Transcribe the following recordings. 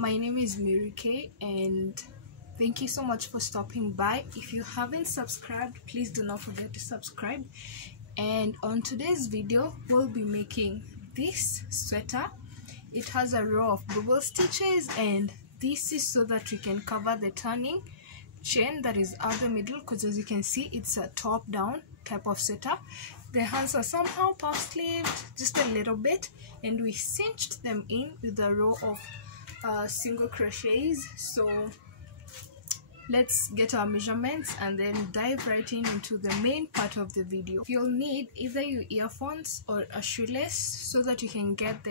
my name is Mary Kay, and thank you so much for stopping by. If you haven't subscribed, please do not forget to subscribe. And on today's video, we'll be making this sweater. It has a row of bubble stitches, and this is so that we can cover the turning chain that is out the middle, because as you can see, it's a top down type of sweater. The hands are somehow puff sleeved just a little bit, and we cinched them in with a row of single crochets. So let's get our measurements and then dive right into the main part of the video. You'll need either your earphones or a shoelace so that you can get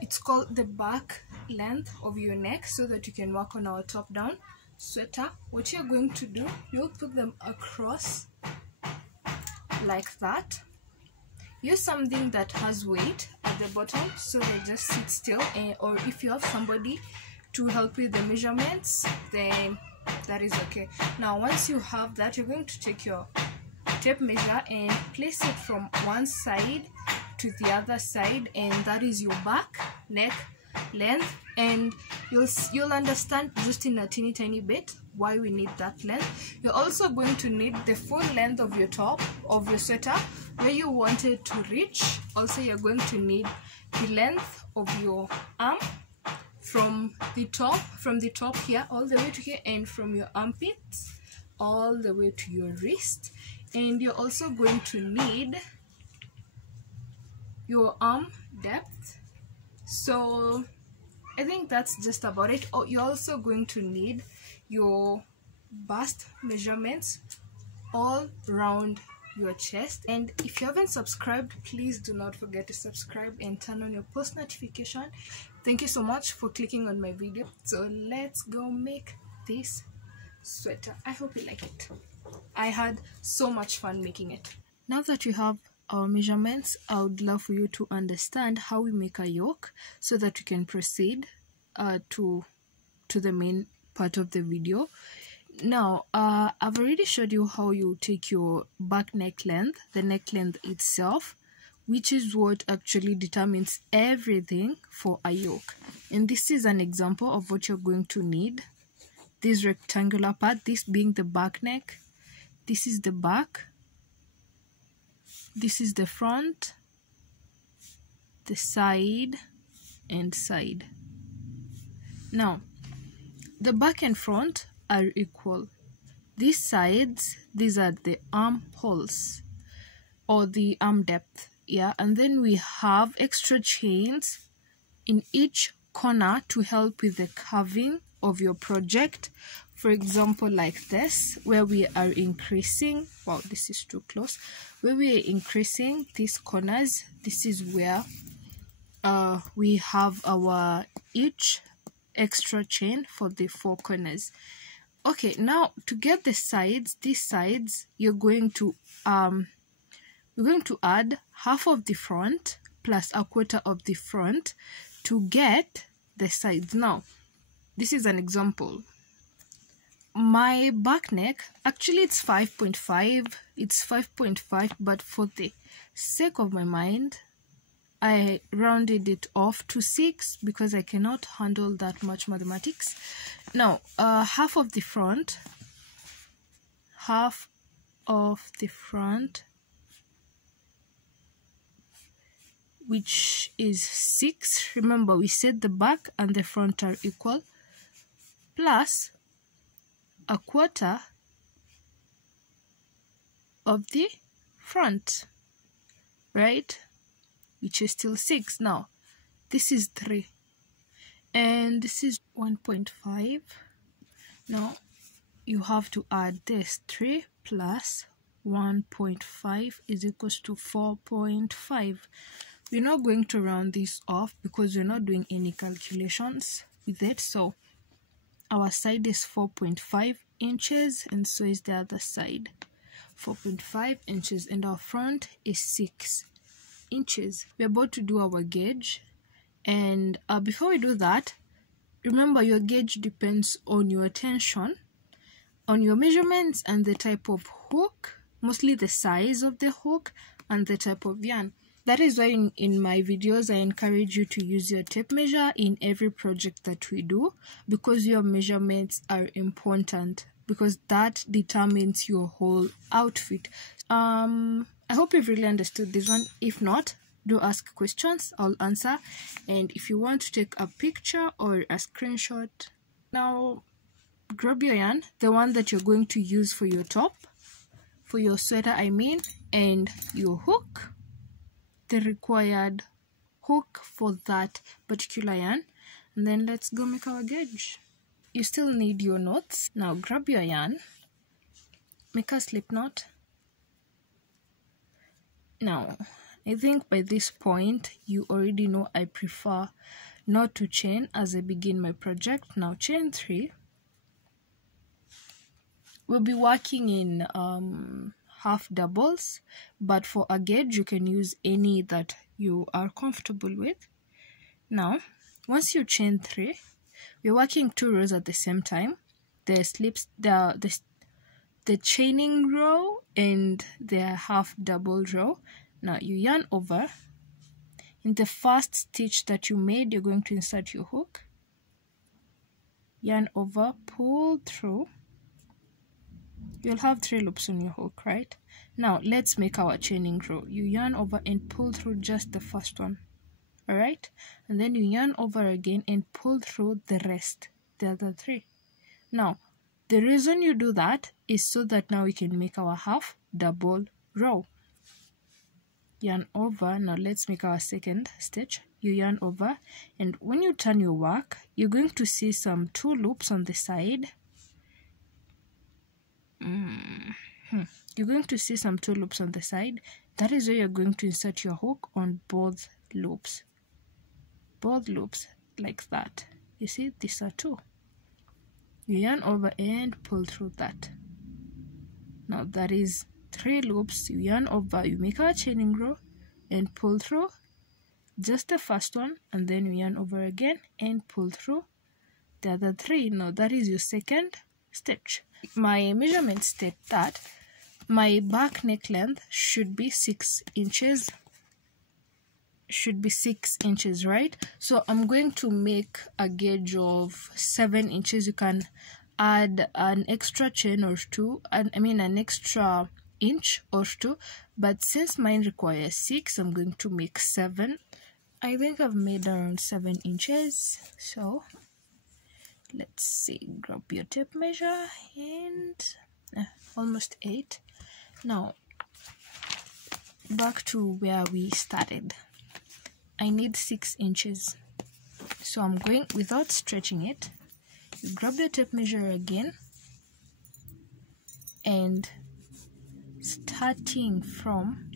it's called the back length of your neck, so that you can work on our top down sweater. What you're going to do, you'll put them across like that. Use something that has weight at the bottom so they just sit still, or if you have somebody to help with the measurements, then that is okay. Now once you have that, you're going to take your tape measure and place it from one side to the other side, and that is your back neck length. And you'll understand just in a tiny bit why we need that length. You're also going to need the full length of your top of your sweater where you want it to reach. Also, you're going to need the length of your arm from the top here all the way to here, and from your armpits all the way to your wrist. And you're also going to need your arm depth. So I think that's just about it. Oh, you're also going to need your bust measurements all around your chest. And if you haven't subscribed, please do not forget to subscribe and turn on your post notification. Thank you so much for clicking on my video. So let's go make this sweater. I hope you like it. I had so much fun making it. Now that you have our measurements, I would love for you to understand how we make a yoke so that we can proceed to the main part of the video. Now I've already showed you how you take your back neck length, the neck length itself, which is what actually determines everything for a yoke. And this is an example of what you're going to need. This rectangular part, this being the back neck, this is the back, this is the front, the side, and side. Now, the back and front are equal. These sides, these are the armholes or the arm depth, yeah. And then we have extra chains in each corner to help with the curving of your project. For example, like this, where we are increasing, wow, this is too close, where we are increasing these corners, this is where we have our each extra chain for the 4 corners. Okay, now to get the sides, these sides, you're going to add half of the front plus a quarter of the front to get the sides. Now this is an example. My back neck, actually it's 5.5, but for the sake of my mind, I rounded it off to 6 because I cannot handle that much mathematics. Now, half of the front, which is 6. Remember, we said the back and the front are equal, plus a quarter of the front, right? Which is still 6. Now this is 3 and this is 1.5. Now you have to add this. 3 plus 1.5 is equals to 4.5. We're not going to round this off because we're not doing any calculations with it. So our side is 4.5 inches, and so is the other side, 4.5 inches, and our front is 6 inches. We're about to do our gauge, and before we do that, remember your gauge depends on your tension, on your measurements, and the type of hook, mostly the size of the hook and the type of yarn. That is why in my videos I encourage you to use your tape measure in every project that we do, because your measurements are important, because that determines your whole outfit. I hope you've really understood this one. If not, do ask questions, I'll answer. And if you want to take a picture or a screenshot, now grab your yarn, the one that you're going to use for your top, for your sweater I mean, and your hook, the required hook for that particular yarn, and then let's go make our gauge. You still need your knots. Now grab your yarn, make a slip knot. Now I think by this point you already know I prefer not to chain as I begin my project. Now chain 3. We'll be working in half doubles, but for a gauge you can use any that you are comfortable with. Now once you chain 3, we're working 2 rows at the same time. The slips, the chaining row and the half double row. Now you yarn over. In the first stitch that you made, you're going to insert your hook, yarn over, pull through. You'll have 3 loops on your hook, right? Now let's make our chaining row. You yarn over and pull through just the first one, all right? And then you yarn over again and pull through the rest, the other 3. Now the reason you do that is so that now we can make our half double row. Yarn over. Now let's make our second stitch. You yarn over, and when you turn your work, you're going to see some 2 loops on the side. You're going to see some 2 loops on the side. That is where you're going to insert your hook on both loops. Both loops, like that. You see, these are 2. You yarn over and pull through that. Now that is 3 loops. You yarn over, you make our chaining row and pull through just the first one, and then you yarn over again and pull through the other 3. Now that is your second stitch. My measurements state that my back neck length should be 6 inches. Should be 6 inches, right? So I'm going to make a gauge of 7 inches. You can add an extra chain or 2, an extra inch or 2, but since mine requires 6, I'm going to make 7. I think I've made around 7 inches. So let's see, grab your tape measure and almost 8. Now back to where we started. I need 6 inches, so I'm going, without stretching it, you grab your tape measure again, and starting from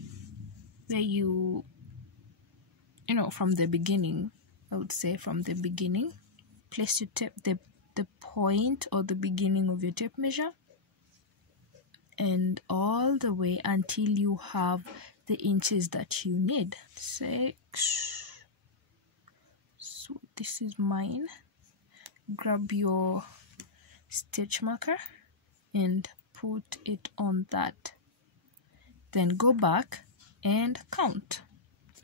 where from the beginning, I would say from the beginning, place your tape, the point or the beginning of your tape measure, and all the way until you have the inches that you need. 6. So this is mine. Grab your stitch marker and put it on that. Then go back and count.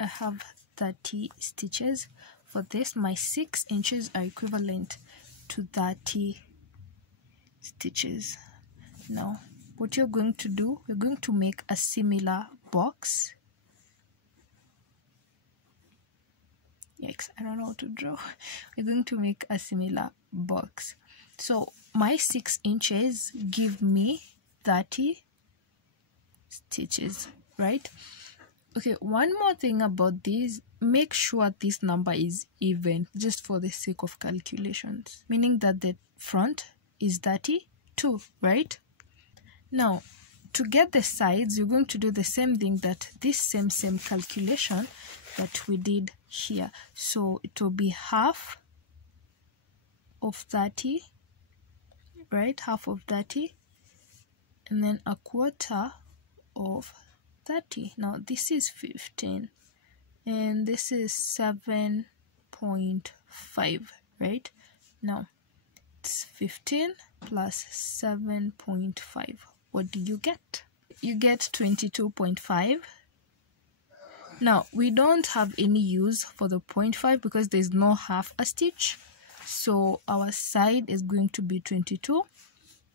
I have 30 stitches. For this, my 6 inches are equivalent to 30 stitches. Now what you're going to do, we're going to make a similar box. Yikes, I don't know how to draw. We're going to make a similar box. So my 6 inches give me 30 stitches, right? Okay, one more thing about this, make sure this number is even, just for the sake of calculations, meaning that the front is 32, right? Now to get the sides, you're going to do the same thing, that this same calculation that we did here. So it will be half of 30, right? Half of 30, and then a quarter of 30. Now this is 15 and this is 7.5, right? Now it's 15 plus 7.5. What do you get? You get 22.5. Now we don't have any use for the 0.5 because there's no half a stitch, so our side is going to be 22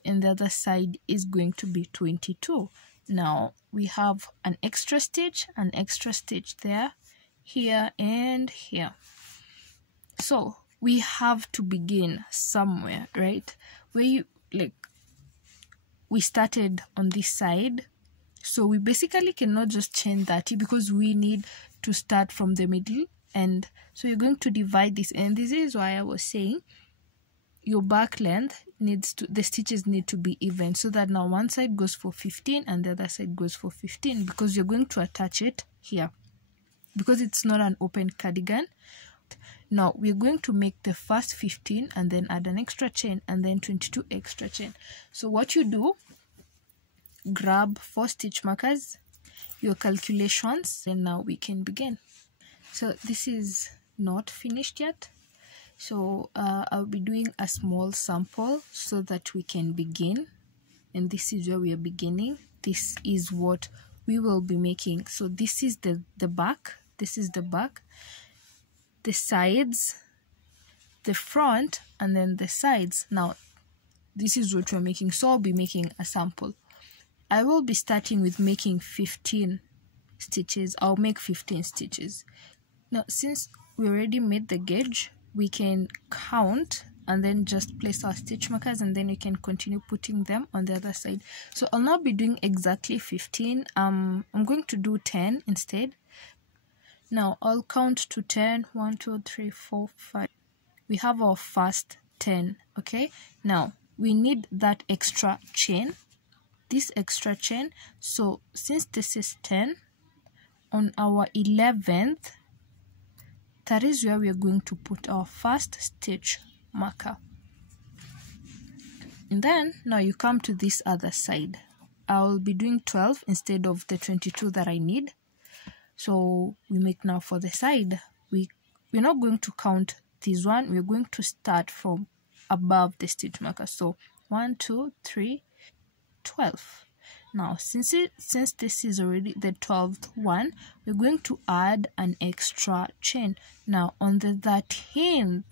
and the other side is going to be 22. Now we have an extra stitch there, here and here. So we have to begin somewhere, right? Where you we started on this side, so we basically cannot just chain 30 because we need to start from the middle. And so you're going to divide this, and this is why I was saying your back length the stitches need to be even, so that now one side goes for 15 and the other side goes for 15, because you're going to attach it here because it's not an open cardigan. Now we're going to make the first 15 and then add an extra chain and then 22 extra chain. So what you do, grab 4 stitch markers, your calculations, and now we can begin. So this is not finished yet, so I'll be doing a small sample so that we can begin. And this is where we are beginning. This is what we will be making. So this is the back, this is the back, the sides, the front, and then the sides. Now this is what we're making, so I'll be making a sample. I will be starting with making 15 stitches. I'll make 15 stitches. Now since we already made the gauge, we can count and then just place our stitch markers, and then we can continue putting them on the other side. So I'll not be doing exactly 15. I'm going to do 10 instead. Now I'll count to 10. 1, 2, 3, 4, 5. We have our first 10. Okay, now we need that extra chain, this extra chain. So since this is 10, on our 11th, that is where we are going to put our first stitch marker. And then now you come to this other side. I'll be doing 12 instead of the 22 that I need. So we make now for the side, we're not going to count this one, we're going to start from above the stitch marker. So 1, 2, 3, 12. Now since this is already the 12th one, we're going to add an extra chain. Now on the 13th,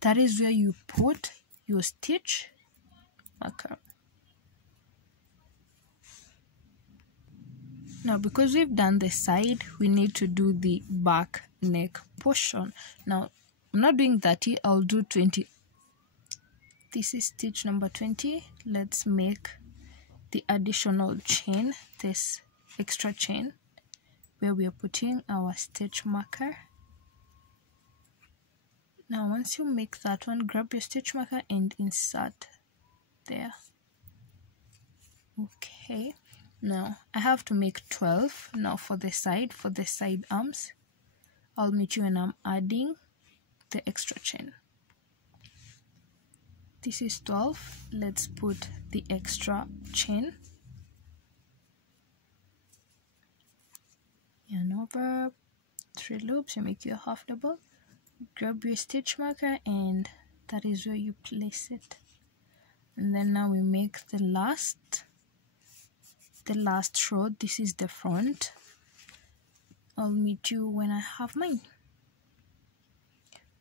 that is where you put your stitch marker. Now because we've done the side, we need to do the back neck portion. Now I'm not doing 30, I'll do 20. This is stitch number 20. Let's make the additional chain, this extra chain, where we are putting our stitch marker. Now once you make that one, grab your stitch marker and insert there. Okay, now I have to make 12 now for the side arms. I'll meet you when I'm adding the extra chain. This is 12. Let's put the extra chain. Yarn over 3 loops, you make your half double. Grab your stitch marker and that is where you place it. And then now we make the last row. This is the front. I'll meet you when I have mine.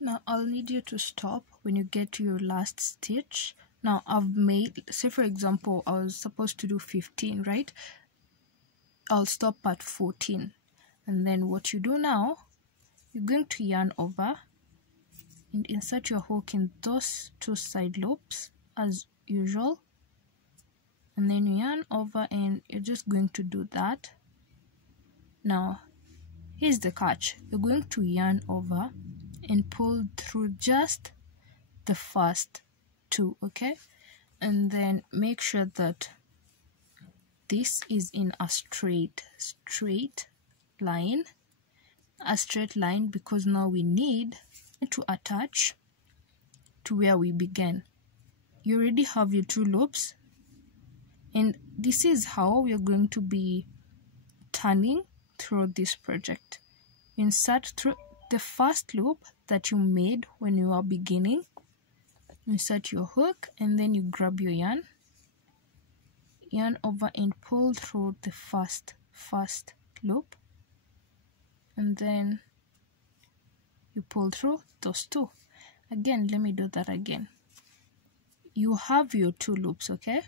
Now I'll need you to stop when you get to your last stitch. Now I've made, say for example, I was supposed to do 15, right? I'll stop at 14. And then what you do now, you're going to yarn over and insert your hook in those 2 side loops as usual. And then you yarn over and you're just going to do that. Now here's the catch. You're going to yarn over and pull through just the first 2, okay? And then make sure that this is in a straight line, because now we need to attach to where we began. You already have your 2 loops, and this is how we are going to be turning through this project. Insert through the first loop that you made when you are beginning, insert your hook, and then you grab your yarn over and pull through the first loop, and then you pull through those two. Again, let me do that again. You have your 2 loops, okay?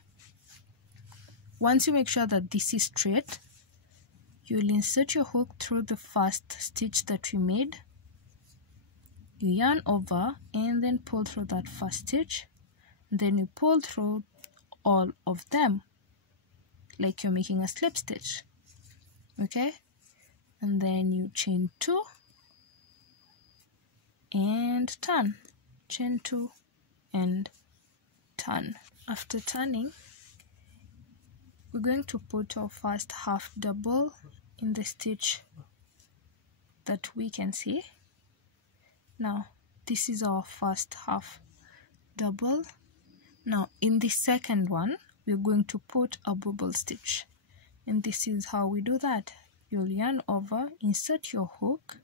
Once you make sure that this is straight, you'll insert your hook through the first stitch that we made. You yarn over and then pull through that first stitch, and then you pull through all of them like you're making a slip stitch, okay? And then you chain 2 and turn, chain 2 and turn. After turning, we're going to put our first half double in the stitch that we can see. Now this is our first half double. Now in the second one, we're going to put a bubble stitch, and this is how we do that. You'll yarn over, insert your hook,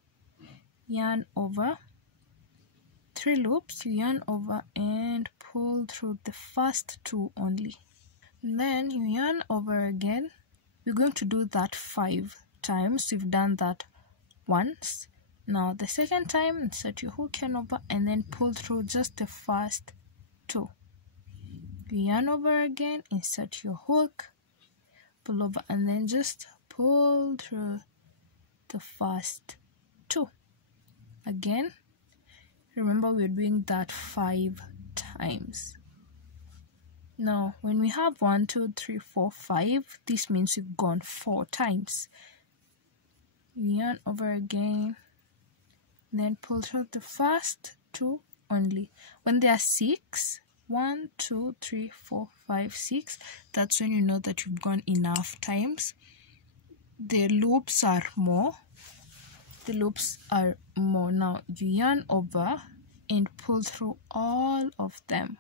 yarn over, 3 loops, you yarn over and pull through the first 2 only. And then you yarn over again. We're going to do that 5 times. We've done that once. Now the second time, insert your hook, yarn over, and then pull through just the first 2. You yarn over again, insert your hook, pull over, and then just pull through the first 2. Again, remember we're doing that 5 times. Now when we have 1, 2, 3, 4, 5, this means we've gone 4 times. You yarn over again, then pull through the first 2 only. When there are 6, 1, 2, 3, 4, 5, 6, that's when you know that you've gone enough times. The loops are more. Now you yarn over and pull through all of them.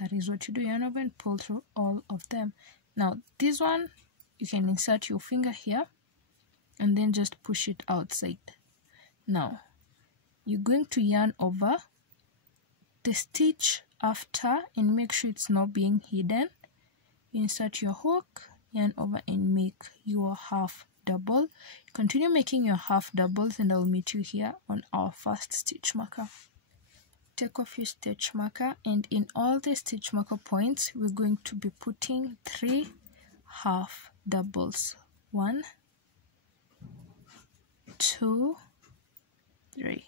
That is what you do, yarn over and pull through all of them. Now this one, you can insert your finger here and then just push it outside. Now you're going to yarn over the stitch after and make sure it's not being hidden. You insert your hook, yarn over and make your half double. Continue making your half doubles and I'll meet you here on our first stitch marker. Take off your stitch marker, and in all the stitch marker points we're going to be putting 3 half doubles. 1, 2, 3.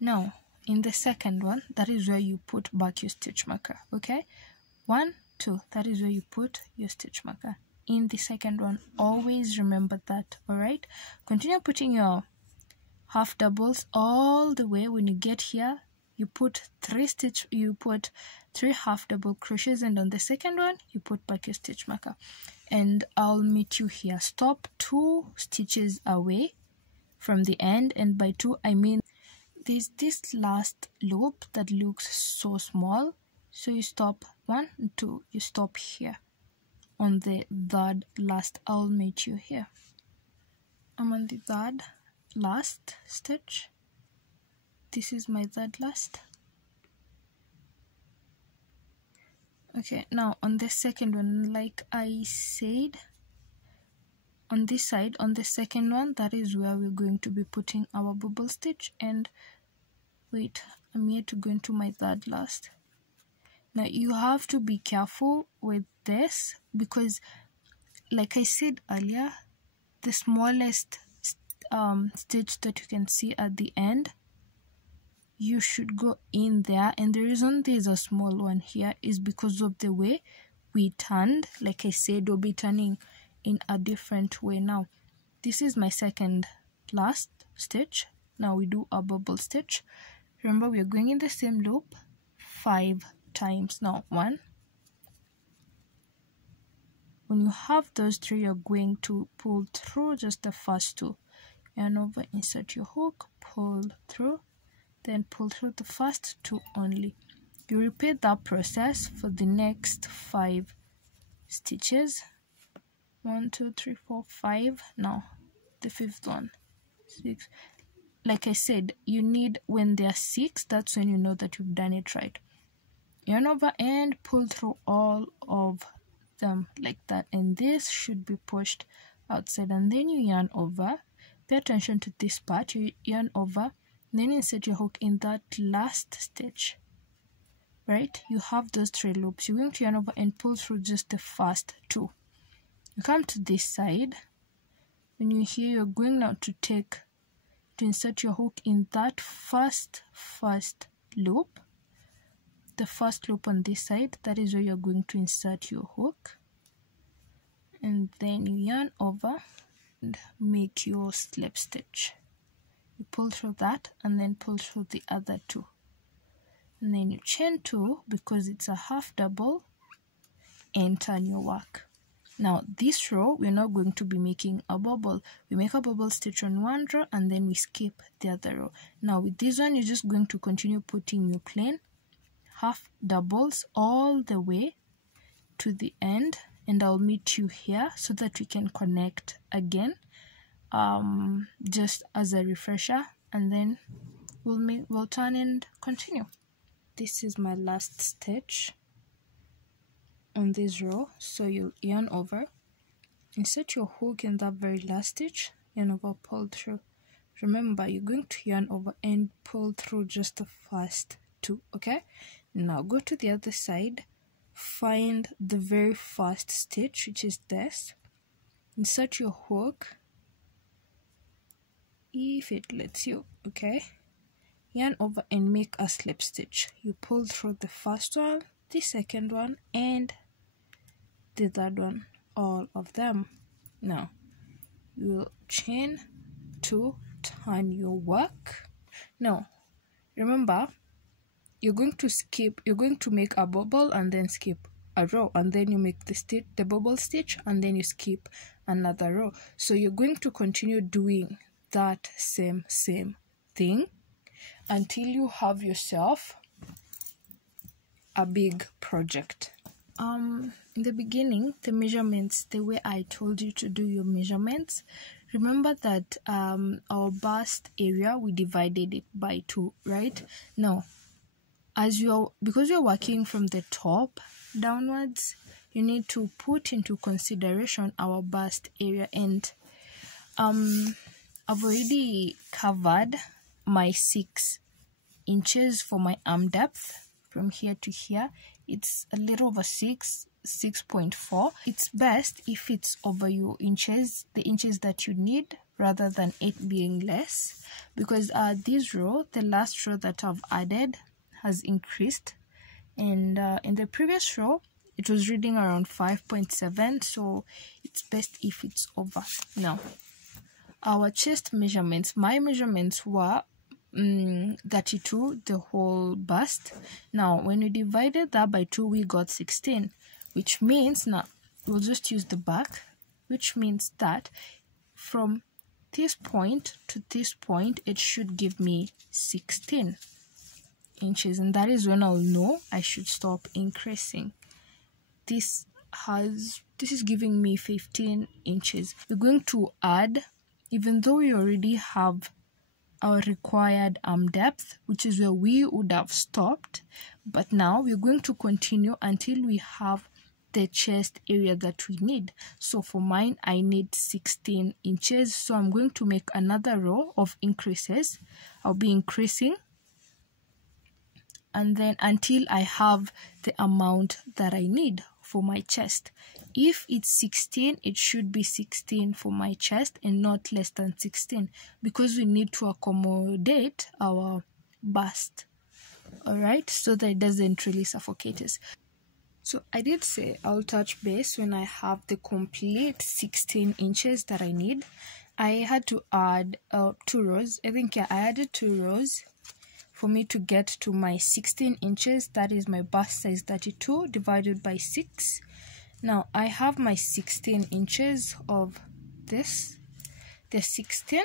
Now in the second one, that is where you put back your stitch marker, okay? 1, 2, that is where you put your stitch marker. In the second one, always remember that, alright? Continue putting your half doubles all the way. When you get here, you put 3 half double crochets, and on the second one you put back your stitch marker, and I'll meet you here. Stop 2 stitches away from the end, and by 2 I mean there's this last loop that looks so small, so you stop 1 and 2, you stop here on the third last. I'll meet you here. I'm on the third last stitch. This is my third last. Okay, now on the second one, like I said, on this side, on the second one, that is where we're going to be putting our bubble stitch. And wait, I'm here to go into my third last. Now you have to be careful with this because, like I said earlier, the smallest stitch that you can see at the end, you should go in there, and the reason there's a small one here is because of the way we turned. Like I said, we'll be turning in a different way. Now this is my second last stitch. Now we do a bubble stitch. Remember, we are going in the same loop 5 times. Now 1, when you have those 3, you're going to pull through just the first 2, yarn over, insert your hook, pull through, then pull through the first 2 only. You repeat that process for the next 5 stitches. 1, 2, 3, 4, 5. Now the 5th one, 6. Like I said, you need, when there are 6, that's when you know that you've done it right. Yarn over and pull through all of them like that, and this should be pushed outside, and then you yarn over. Pay attention to this part. You yarn over, then insert your hook in that last stitch. Right, you have those 3 loops. You're going to yarn over and pull through just the first 2. You come to this side. When you're here, you're going now to insert your hook in that first loop. The first loop on this side, that is where you're going to insert your hook. And then you yarn over and make your slip stitch. You pull through that and then pull through the other 2. And then you chain 2 because it's a half double and turn your work. Now this row, we're not going to be making a bubble. We make a bubble stitch on one row and then we skip the other row. Now with this one, you're just going to continue putting your plain half doubles all the way to the end, and I'll meet you here so that we can connect again, just as a refresher, and then we'll turn and continue. This is my last stitch on this row, so you'll yarn over, insert your hook in that very last stitch, yarn over, pull through. Remember, you're going to yarn over and pull through just the first 2. Okay, now go to the other side, find the very first stitch, which is this, insert your hook if it lets you. Okay, yarn over and make a slip stitch. You pull through the first one, the second one, and the third one, all of them. Now you will chain 2, turn your work. Now remember, you're going to make a bubble and then skip a row, and then you make the bubble stitch, and then you skip another row. So you're going to continue doing that same thing until you have yourself a big project. In the beginning, the measurements, the way I told you to do your measurements, remember that our bust area, we divided it by 2, right? Now, because you're working from the top downwards, you need to put into consideration our bust area. And I've already covered my 6 inches for my arm depth from here to here. It's a little over 6.4. It's best if it's over your inches, the inches that you need, rather than it being less, because this row, the last row that I've added, has increased, and in the previous row it was reading around 5.7, so it's best if it's over. Now our chest measurements, my measurements were 32, the whole bust. Now when we divided that by 2, we got 16, which means, now we'll just use the back, which means that from this point to this point it should give me 16 inches, and that is when I'll know I should stop increasing. This is giving me 15 inches. We're going to add, even though we already have our required arm depth, which is where we would have stopped, but now we're going to continue until we have the chest area that we need. So for mine, I need 16 inches, so I'm going to make another row of increases. I'll be increasing, and then until I have the amount that I need for my chest. If it's 16, it should be 16 for my chest and not less than 16, because we need to accommodate our bust, alright, so that it doesn't really suffocate us. So I did say I'll touch base when I have the complete 16 inches that I need. I had to add 2 rows. I think, yeah, I added 2 rows for me to get to my 16 inches. That is my bust size 32 divided by 6. Now I have my 16 inches of this, the 16,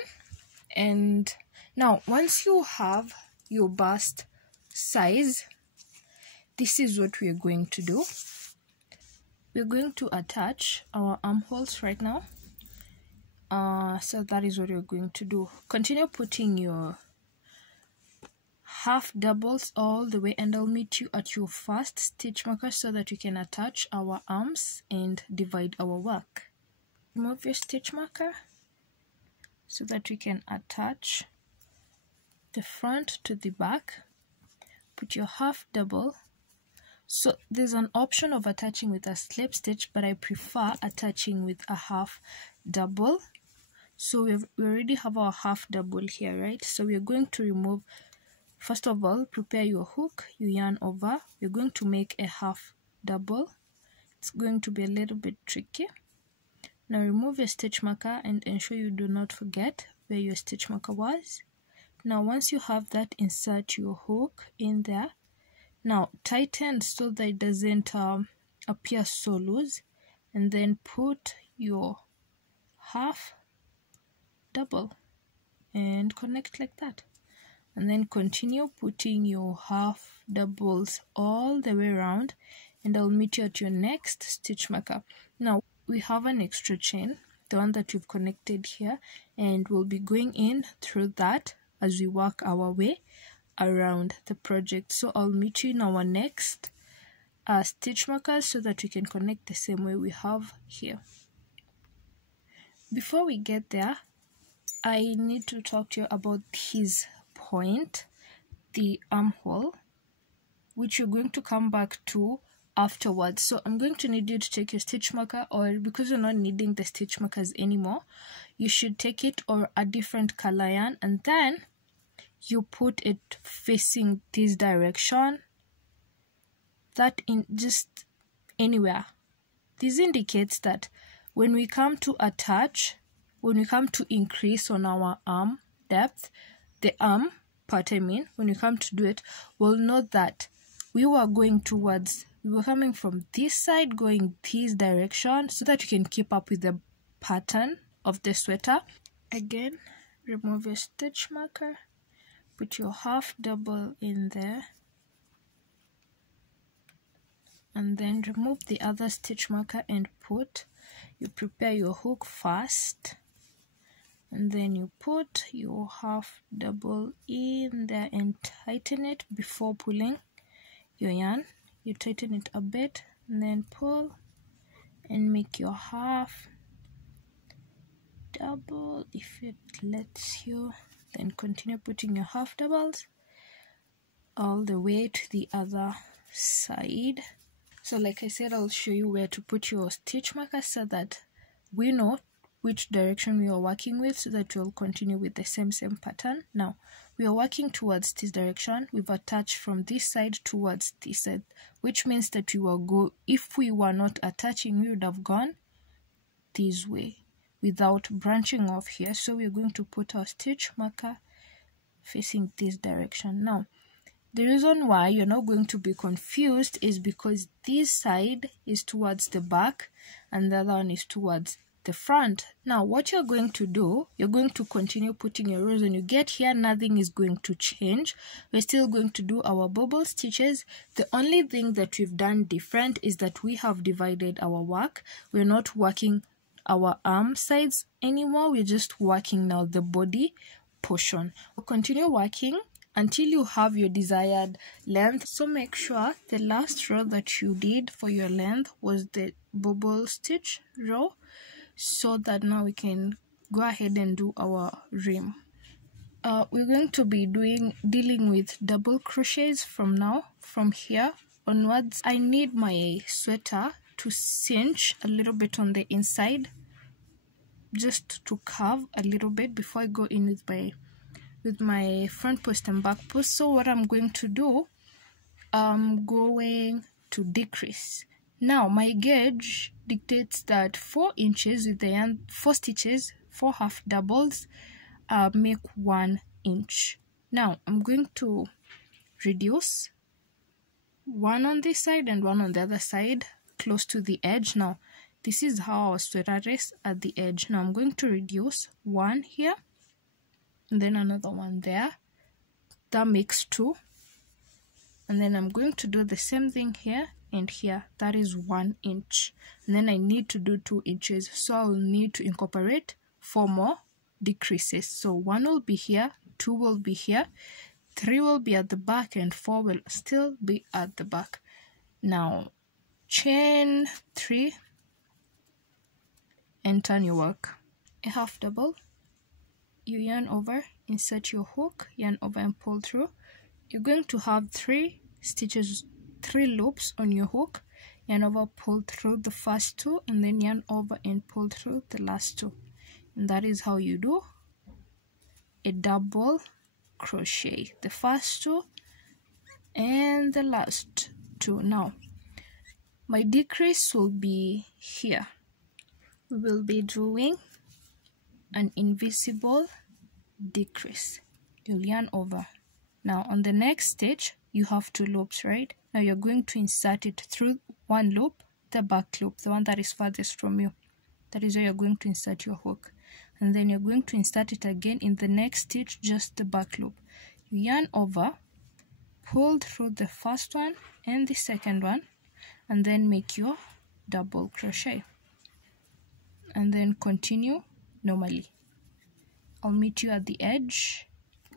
and now once you have your bust size, this is what we're going to do. We're going to attach our armholes right now. So that is what you're going to do. Continue putting your half doubles all the way, and I'll meet you at your first stitch marker so that we can attach our arms and divide our work. remove your stitch marker so that we can attach the front to the back. Put your half double. So there's an option of attaching with a slip stitch, but I prefer attaching with a half double. So we already have our half double here, right? So we're going to remove, first of all, prepare your hook, you yarn over. We're going to make a half double. It's going to be a little bit tricky. Now remove your stitch marker and ensure you do not forget where your stitch marker was. Now once you have that, insert your hook in there. Now tighten so that it doesn't appear so loose, and then put your half double and connect like that, and then continue putting your half doubles all the way around, and I'll meet you at your next stitch marker. Now we have an extra chain, the one that we've connected here, and we'll be going in through that as we work our way around the project. So I'll meet you in our next stitch markers so that we can connect the same way we have here. Before we get there, I need to talk to you about his point, the armhole, which you're going to come back to afterwards. So I'm going to need you to take your stitch marker, or because you're not needing the stitch markers anymore, you should take it or a different color yarn, and then you put it facing this direction, that in just anywhere. This indicates that when we come to attach, when we come to increase on our arm depth, the arm part, I mean, when we come to do it, we'll note that we were coming from this side, going this direction, so that you can keep up with the pattern of the sweater. Again, remove your stitch marker, put your half double in there, and then remove the other stitch marker and you prepare your hook first, and then you put your half double in there and tighten it before pulling your yarn. You tighten it a bit and then pull and make your half double if it lets you. Then continue putting your half doubles all the way to the other side. So like I said, I'll show you where to put your stitch marker so that we know which direction we are working with, so that we'll continue with the same pattern. Now we are working towards this direction. We've attached from this side towards this side, which means that if we were not attaching, we would have gone this way without branching off here. So we're going to put our stitch marker facing this direction. Now the reason why you're not going to be confused is because this side is towards the back and the other one is towards the front. Now what you're going to do, you're going to continue putting your rows. When you get here, nothing is going to change. We're still going to do our bubble stitches. The only thing that we've done different is that we have divided our work. We're not working our arm sides anymore. We're just working now the body portion. We'll continue working until you have your desired length. So make sure the last row that you did for your length was the bubble stitch row, so that now we can go ahead and do our rim. We're going to be dealing with double crochets from here onwards. I need my sweater to cinch a little bit on the inside, just to curve a little bit before I go in with my front post and back post. So what I'm going to do, I'm going to decrease. Now my gauge dictates that 4 inches with the yarn, 4 stitches, 4 half doubles make 1 inch. Now I'm going to reduce 1 on this side and 1 on the other side close to the edge. Now this is how our sweater rests at the edge. Now I'm going to reduce 1 here and then another one there. That makes 2. And then I'm going to do the same thing here and here. That is 1 inch. And then I need to do 2 inches. So I'll need to incorporate 4 more decreases. So 1 will be here, 2 will be here, 3 will be at the back, and 4 will still be at the back. Now chain 3, and turn your work. A half double, you yarn over, insert your hook, yarn over and pull through. You're going to have 3 stitches, 3 loops on your hook, yarn over, pull through the first 2, and then yarn over and pull through the last 2. And that is how you do a double crochet, the first 2 and the last 2. Now my decrease will be here. We will be doing an invisible decrease. You'll yarn over. Now on the next stitch you have 2 loops, right? Now you're going to insert it through one loop, the back loop, the one that is farthest from you. That is where you're going to insert your hook, and then you're going to insert it again in the next stitch, just the back loop. You yarn over, pull through the first one and the second one, and then make your double crochet, and then continue normally. I'll meet you at the edge.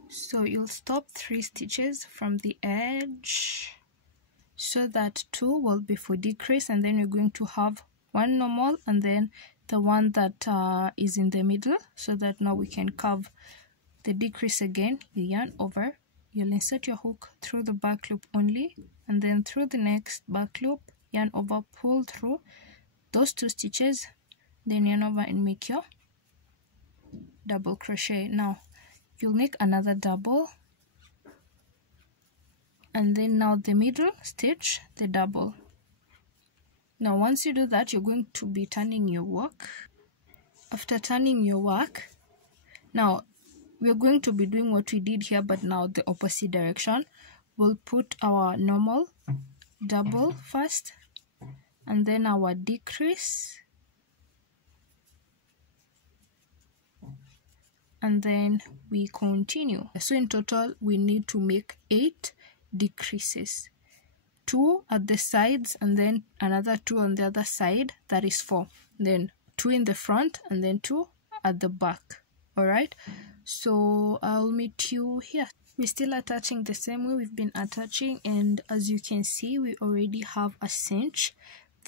So you'll stop 3 stitches from the edge, so that 2 will be for decrease, and then you're going to have 1 normal and then the one that is in the middle, so that now we can carve the decrease again. You yarn over, you'll insert your hook through the back loop only, and then through the next back loop, yarn over, pull through those 2 stitches, then yarn over and make your double crochet. Now you'll make another double, and then now the middle stitch, the double. Now once you do that, you're going to be turning your work. After turning your work, now we're going to be doing what we did here, but now the opposite direction. We'll put our normal double first, and then our decrease, and then we continue. So in total we need to make 8 decreases, 2 at the sides and then another 2 on the other side. That is 4. Then 2 in the front and then 2 at the back. Alright, so I'll meet you here. We're still attaching the same way we've been attaching, and as you can see, we already have a cinch.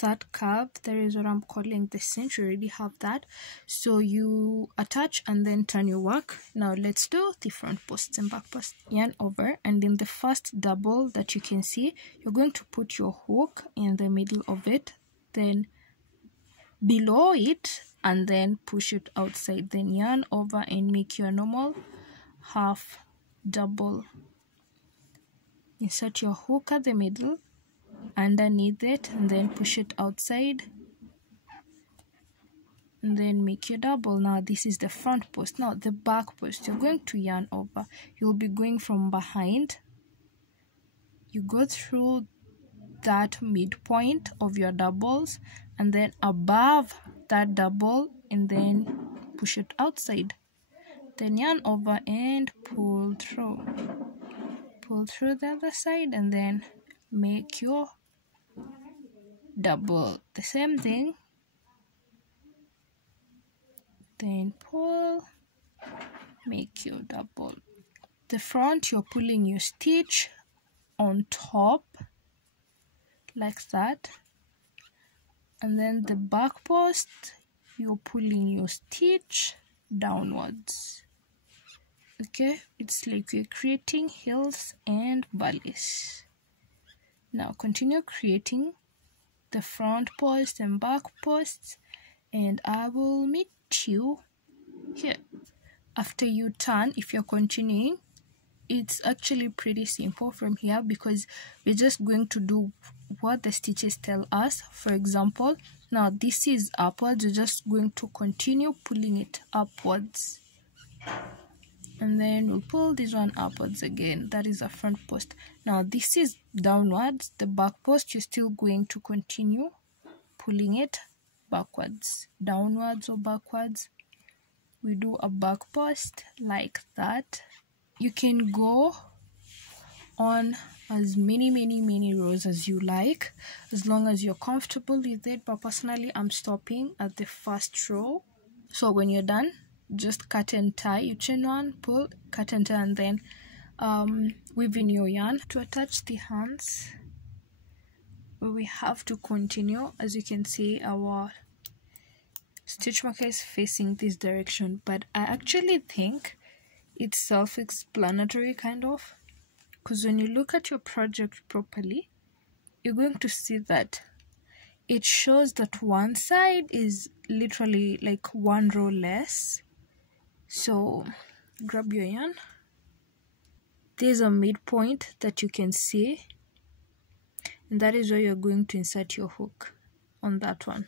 That curve, there is what I'm calling the cinch. We already have that. So you attach and then turn your work. Now let's do the front posts and back posts. Yarn over, and in the first double that you can see, you're going to put your hook in the middle of it, then below it, and then push it outside. Then yarn over and make your normal half double. Insert your hook at the middle, underneath it, and then push it outside, and then make your double. Now this is the front post. Now the back post, you're going to yarn over. You'll be going from behind, you go through that midpoint of your doubles, and then above that double, and then push it outside. Then yarn over and pull through the other side, and then make your double. The same thing, then pull, make your double. The front, you're pulling your stitch on top like that, and then the back post, you're pulling your stitch downwards. Okay, it's like you're creating hills and valleys. Now continue creating the front post and back posts, and I will meet you here. After you turn, if you're continuing, it's actually pretty simple from here, because we're just going to do what the stitches tell us. For example, now this is upwards, you're just going to continue pulling it upwards, and then we'll pull this one upwards again. That is a front post. Now this is downwards, the back post, you're still going to continue pulling it backwards, downwards or backwards. We do a back post like that. You can go on as many rows as you like, as long as you're comfortable with it, but personally I'm stopping at the first row. So when you're done, just cut and tie. You chain one, pull, cut and tie, and then weave in your yarn. To attach the hands, we have to continue. As you can see, our stitch marker is facing this direction, but I actually think it's self-explanatory kind of, because when you look at your project properly, you're going to see that it shows that one side is literally like one row less. So grab your yarn. There's a midpoint that you can see, and that is where you're going to insert your hook on that one.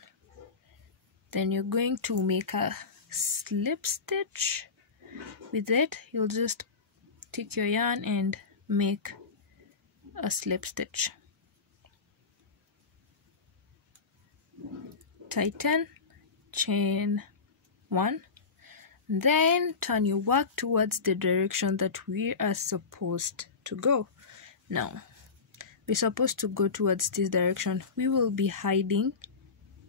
Then you're going to make a slip stitch with it. You'll just take your yarn and make a slip stitch. Tighten, chain 1, then turn your work towards the direction that we are supposed to go. Now we're supposed to go towards this direction. We will be hiding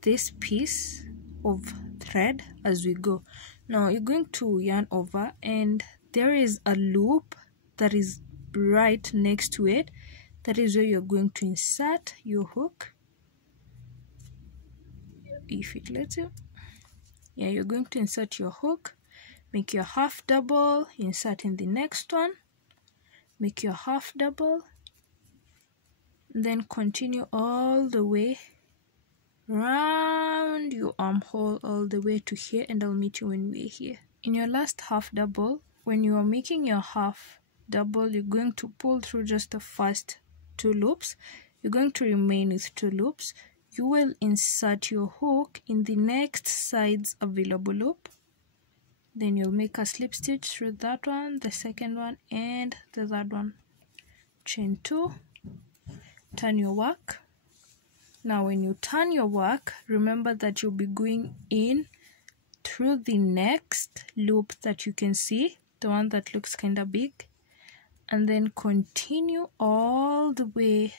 this piece of thread as we go. Now you're going to yarn over, and there is a loop that is right next to it. That is where you're going to insert your hook, if it lets you. Yeah, you're going to insert your hook, make your half double, insert in the next one, make your half double, then continue all the way round your armhole all the way to here, and I'll meet you when we're here. In your last half double, when you are making your half double, you're going to pull through just the first 2 loops. You're going to remain with 2 loops. You will insert your hook in the next side's available loop. Then you'll make a slip stitch through that one, the second one, and the third one. Chain 2, turn your work. Now when you turn your work, remember that you'll be going in through the next loop that you can see, the one that looks kind of big, and then continue all the way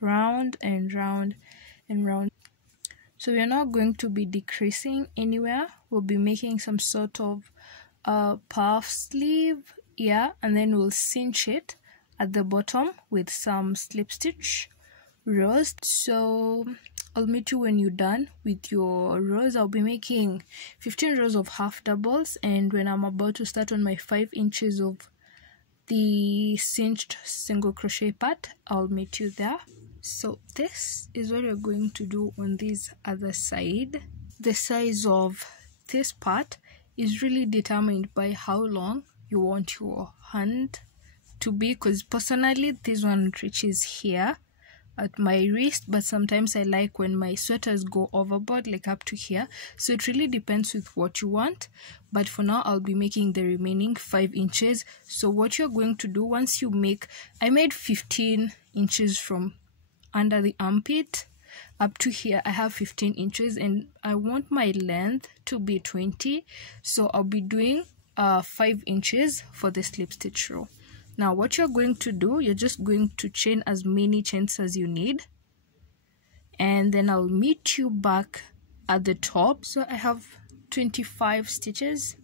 round and round and round. So we're not going to be decreasing anywhere. We'll be making some sort of puff sleeve, yeah, and then we'll cinch it at the bottom with some slip stitch rows. So I'll meet you when you're done with your rows. I'll be making 15 rows of half doubles, and when I'm about to start on my 5 inches of the cinched single crochet part, I'll meet you there. So this is what you're going to do on this other side. The size of this part is really determined by how long you want your hand to be, because personally this one reaches here at my wrist, but sometimes I like when my sweaters go overboard, like up to here. So it really depends with what you want, but for now I'll be making the remaining 5 inches. So what you're going to do, once you make, I made 15 inches from under the armpit up to here. I have 15 inches and I want my length to be 20, so I'll be doing 5 inches for the slip stitch row. Now what you're going to do, you're just going to chain as many chains as you need, and then I'll meet you back at the top. So I have 25 stitches,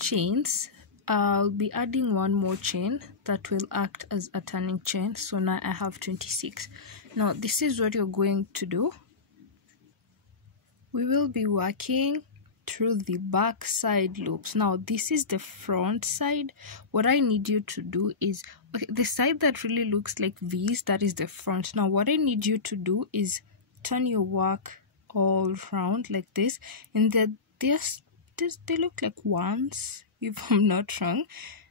chains. I'll be adding one more chain that will act as a turning chain, so now I have 26. Now this is what you're going to do. We will be working through the back side loops. Now this is the front side. What I need you to do is, okay, the side that really looks like V's, that is the front. Now what I need you to do is turn your work all round like this, and they look like ones, if I'm not wrong.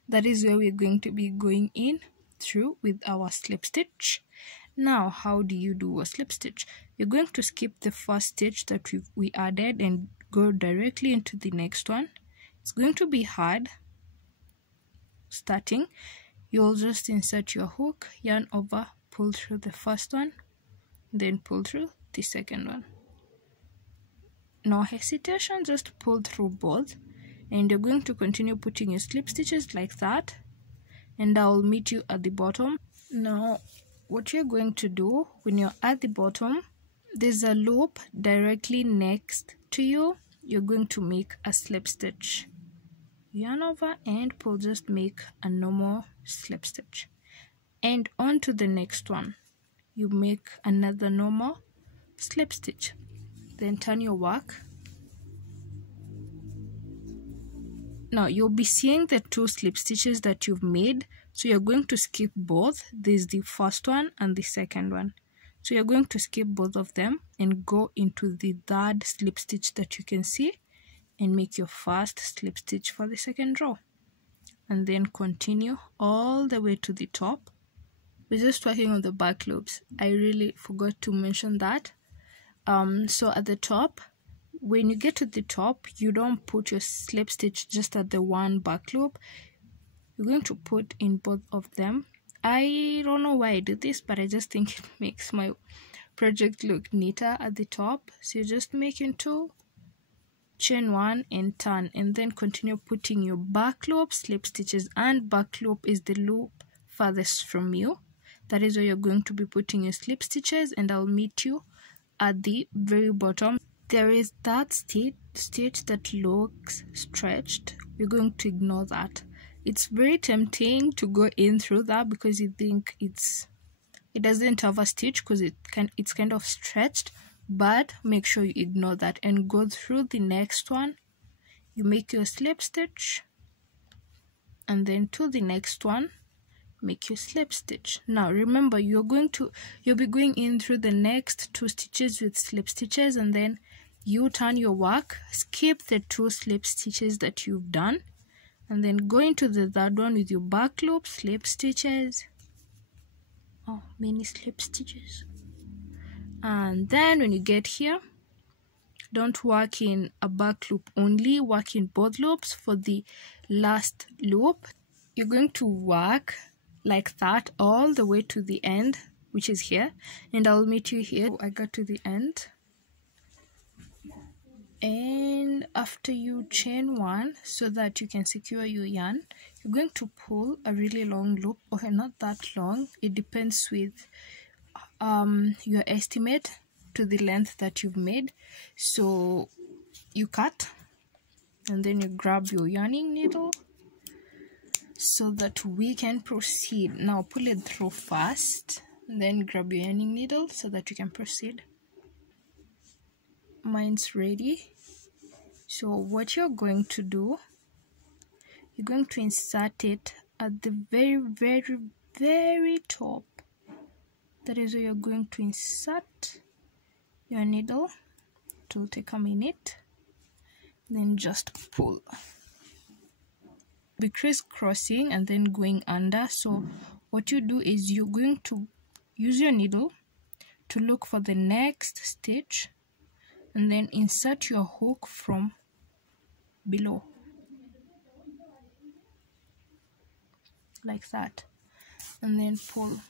That is where we're going to be going in through with our slip stitch. Now how do you do a slip stitch? You're going to skip the first stitch that we added and go directly into the next one. It's going to be hard starting. You'll just insert your hook, yarn over, pull through the first one, then pull through the second one. No hesitation, just pull through both, and you're going to continue putting your slip stitches like that, and I'll meet you at the bottom. Now what you're going to do, when you're at the bottom, there's a loop directly next to you. You're going to make a slip stitch, yarn over and pull, just make a normal slip stitch, and on to the next one you make another normal slip stitch. Then turn your work, Now you'll be seeing the 2 slip stitches that you've made, so you're going to skip both. There's the first one and the second one, so you're going to skip both of them and go into the 3rd slip stitch that you can see and make your first slip stitch for the second row, and then continue all the way to the top. We're just working on the back loops. I really forgot to mention that. So at the top, when you get to the top, you don't put your slip stitch just at the one back loop. You're going to put in both of them. I don't know why I do this, but I just think it makes my project look neater at the top. So you just make in 2, chain 1 and turn, and then continue putting your back loop slip stitches, and back loop is the loop farthest from you. That is where you're going to be putting your slip stitches, and I'll meet you at the very bottom. There is that stitch that looks stretched. We're going to ignore that. It's very tempting to go in through that because you think it doesn't have a stitch because it's kind of stretched, but make sure you ignore that and go through the next one. You make your slip stitch, and then to the next one make your slip stitch. Now remember, you'll be going in through the next 2 stitches with slip stitches, and then you turn your work, skip the 2 slip stitches that you've done, and then go into the 3rd one with your back loop slip stitches. Oh, many slip stitches. And then when you get here, don't work in a back loop only, work in both loops. For the last loop, you're going to work like that all the way to the end, which is here, and I'll meet you here. I got to the end, and after you chain 1 so that you can secure your yarn, you're going to pull a really long loop. Okay, not that long, it depends with your estimate to the length that you've made. So you cut, and then you grab your yarning needle so that we can proceed. Now pull it through first, then grab your yarning needle so that you can proceed. Mine's ready. So what you're going to do, you're going to insert it at the very top. That is where you're going to insert your needle. It will take a minute, then just pull. Be crisscrossing and then going under. So what you do is you're going to use your needle to look for the next stitch, and then insert your hook from below like that, and then pull.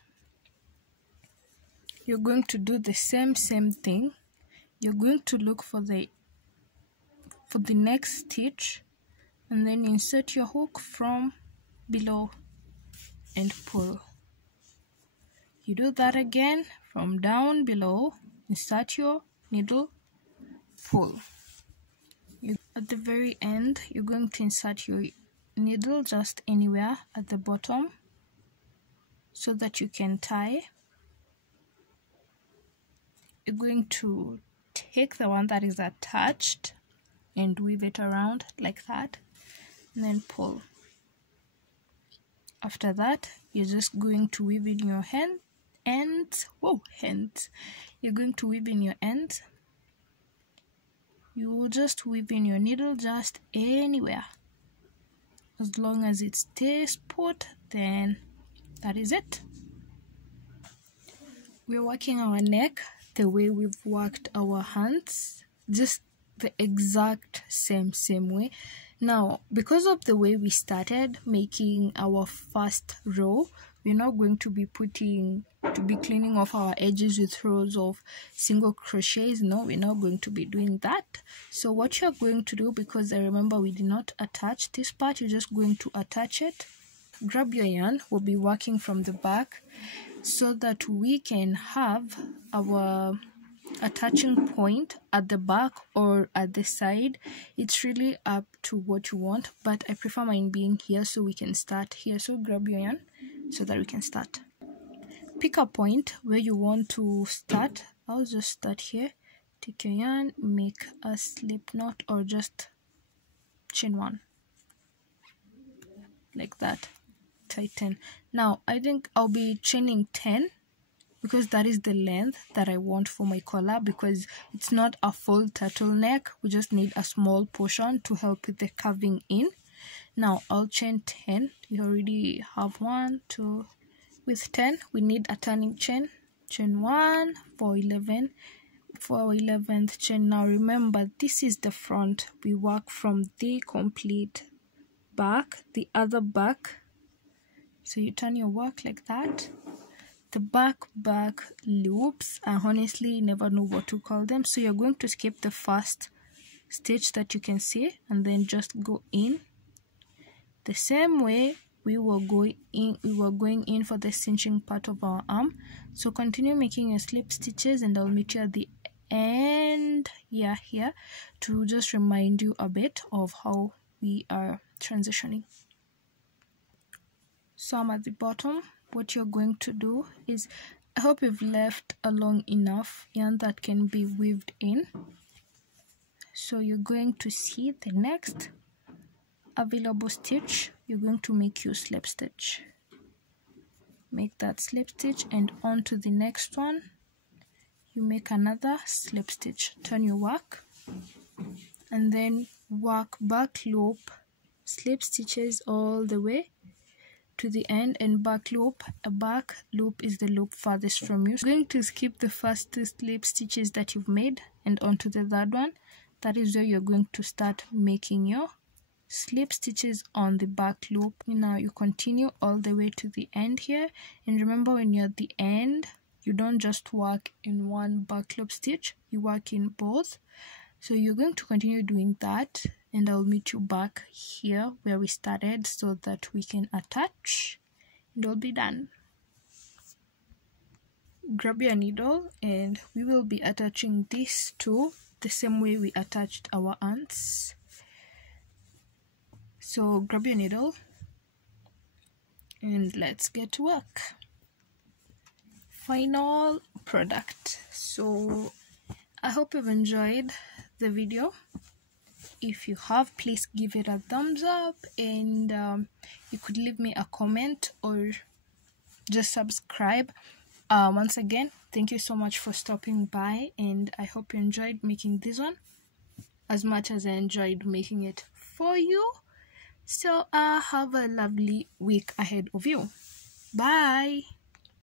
You're going to do the same thing. You're going to look for the next stitch, and then insert your hook from below and pull. You do that again from down below, insert your needle, pull. At the very end, you're going to insert your needle just anywhere at the bottom so that you can tie. You're going to take the one that is attached and weave it around like that, and then pull. After that, you're just going to weave in your ends. You're going to weave in your ends. You will just weave in your needle just anywhere. As long as it stays put, then that is it. We're working our neck the way we've worked our hands, just the exact same way. Now, because of the way we started making our first row, we're not going to be cleaning off our edges with rows of single crochets. No, we're not going to be doing that. So what you're going to do, because I remember we did not attach this part, you're just going to attach it. Grab your yarn. We'll be working from the back so that we can have our attaching point at the back or at the side. It's really up to what you want, but I prefer mine being here so we can start here. So grab your yarn so that we can start. Pick a point where you want to start. I'll just start here. Take your yarn, make a slip knot or just chain one. like that, tighten. Now I think I'll be chaining 10 because that is the length that I want for my collar, because it's not a full turtleneck. We just need a small portion to help with the carving in. Now I'll chain 10. We already have 1, 2. With 10 we need a turning chain. Chain 1 for 11, for 11th chain. Now remember, this is the front. We work from the complete back, the other back. So you turn your work like that. The back loops, I honestly never know what to call them. So you're going to skip the first stitch that you can see and then just go in the same way we were going in for the cinching part of our arm. So continue making your slip stitches, and I'll meet you at the end here to just remind you a bit of how we are transitioning. So I'm at the bottom. What you're going to do is, I hope you've left a long enough yarn that can be weaved in. So you're going to see the next available stitch. You're going to make your slip stitch. Make that slip stitch, and on to the next one you make another slip stitch. Turn your work and then work back loop, slip stitches all the way to the end, and back loop. A back loop is the loop farthest from you. So you're going to skip the first 2 slip stitches that you've made and onto the third one. That is where you're going to start making your slip stitches on the back loop. Now you continue all the way to the end here, and remember, when you're at the end, you don't just work in one back loop stitch, you work in both. So you're going to continue doing that, and I'll meet you back here where we started so that we can attach, and we'll be done. Grab your needle, and we will be attaching this to the same way we attached our ants. So grab your needle and let's get to work. Final product. So I hope you've enjoyed the video. If you have, please give it a thumbs up, and you could leave me a comment or just subscribe. Once again, thank you so much for stopping by, and I hope you enjoyed making this one as much as I enjoyed making it for you. So have a lovely week ahead of you. Bye.